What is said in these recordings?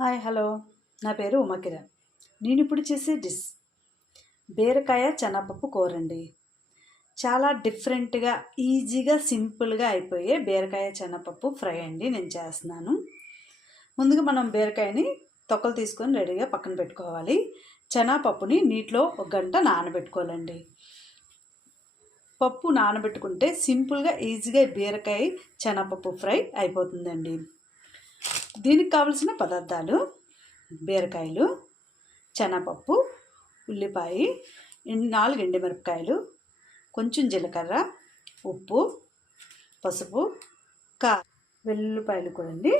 Hi hello. నా పేరు ఉమాకిరణ్ నేను ఇప్పుడు చేసే డిష్ బీరకాయ శనగపప్పు కూర అండి చాలా డిఫరెంట్గా ఈజీగా సింపుల్గా అయిపోయే బీరకాయ చెనపప్పు ఫ్రై అండి. నేను చేస్తున్నాను. ముందుగా మనం బీరకాయని తొక్కలు తీసుకొని రెడీగా పక్కన పెట్టుకోవాలి. శనగపప్పుని నీటిలో ఒక గంట నానబెట్టుకోవాలండి. పప్పు నానబెట్టుకుంటే సింపుల్గా ఈజీగా బీరకాయ శనగపప్పు ఫ్రై అయిపోతుందండి. దీనికి కావలసిన పదార్థాలు బీరకాయలు శనగపప్పు ఉల్లిపాయ నాలుగు ఎండుమిరపకాయలు కొంచెం జీలకర్ర ఉప్పు పసుపు కా వెల్లుల్లిపాయలు కూడా అండి.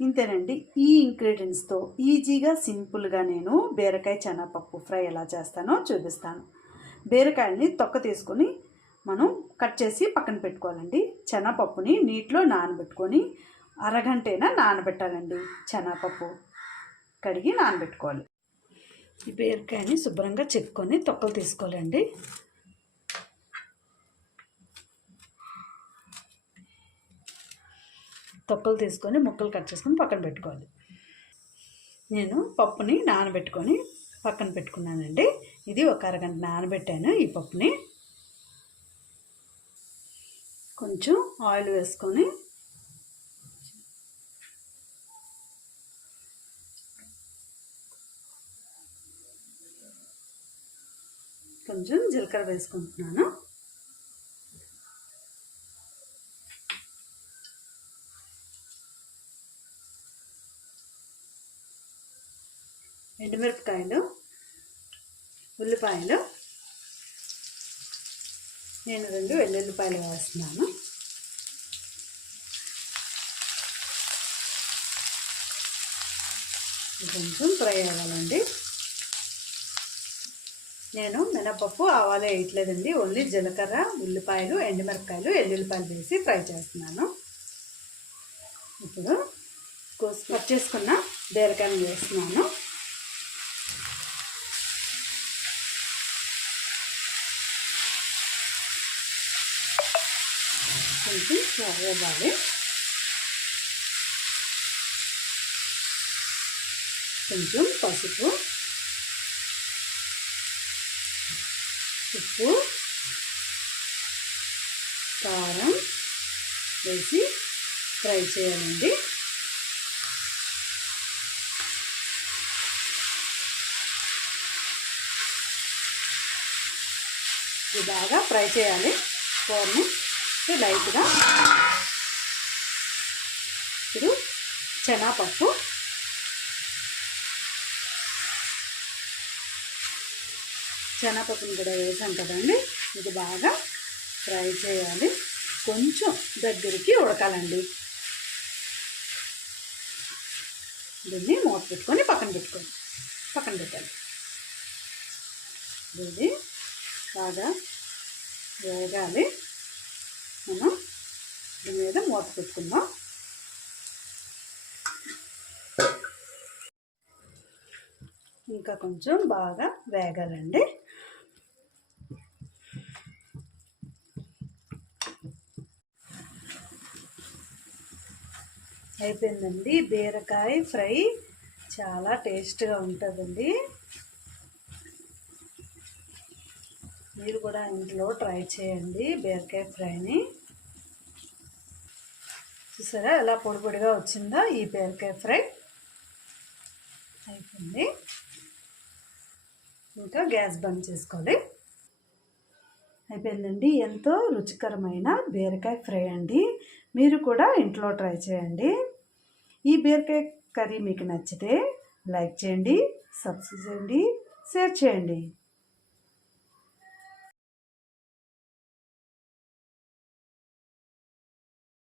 ఇంతేనండి. ఈ ఇంగ్రీడియంట్స్తో ఈజీగా సింపుల్గా నేను బీరకాయ శనగపప్పు ఫ్రై ఎలా చేస్తానో చూపిస్తాను. బీరకాయల్ని తొక్క తీసుకొని మనం కట్ చేసి పక్కన పెట్టుకోవాలండి. శనగపప్పుని నీటిలో నానబెట్టుకొని అరగంటైనా నానబెట్టాలండి శనగపప్పు కడిగి నానబెట్టుకోవాలి. ఈ బీరకాయని శుభ్రంగా చెక్కుకొని తొక్కలు తీసుకోవాలండి. తొక్కలు తీసుకొని ముక్కలు కట్ చేసుకొని పక్కన పెట్టుకోవాలి. నేను పప్పుని నానబెట్టుకొని పక్కన పెట్టుకున్నానండి. ఇది ఒక అరగంట నానబెట్టాను ఈ పప్పుని. కొంచెం ఆయిల్ వేసుకొని కొంచెం జీలకర్ర వేసుకుంటున్నాను. ఎండుమిరపకాయలు ఉల్లిపాయలు. నేను రెండు వెల్లుల్లిపాయలు వేస్తున్నాను. కొంచెం ఫ్రై అవ్వాలండి. నేను మినపప్పు ఆవాలు వేయట్లేదండి. ఓన్లీ జీలకర్ర ఉల్లిపాయలు ఎండుమిరపకాయలు ఎల్లుల్లిపాయలు వేసి ఫ్రై చేస్తున్నాను. ఇప్పుడు కోసి కట్ చేసుకున్న బీరకాయలు వేస్తున్నాను. కొంచెం చదవాలి కొంచెం పసుపు ఉప్పు కారం వేసి ఫ్రై చేయాలండి. ఇది బాగా ఫ్రై చేయాలి. కూరని లైట్గా. ఇప్పుడు శనగపప్పు శనగపప్పును కూడా వేసాం కదండి. ఇది బాగా ఫ్రై చేయాలి. కొంచెం దగ్గరికి ఉడకాలండి. దీన్ని మూత పెట్టుకొని పక్కన పెట్టుకోండి. పక్కన పెట్టాలి. ఇది బాగా వేగాలి. మనం దీని మీద మూత పెట్టుకుందాం. ఇంకా కొంచెం బాగా వేగాలండి. అయిపోయిందండి. బీరకాయ ఫ్రై చాలా టేస్ట్గా ఉంటుందండి. మీరు కూడా ఇంట్లో ట్రై చేయండి బీరకాయ ఫ్రైని. చూసారా? ఎలా పొడి పొడిగా వచ్చిందో ఈ బీరకాయ ఫ్రై అయిపోయింది. ఇంకా గ్యాస్ బంద్ చేసుకోవాలి. అయిపోయిందండి. ఎంతో రుచికరమైన బీరకాయ ఫ్రై అండి. మీరు కూడా ఇంట్లో ట్రై చేయండి. ఈ బీరకాయ కర్రీ మీకు నచ్చితే లైక్ చేయండి సబ్స్క్రైబ్ చేయండి షేర్ చేయండి.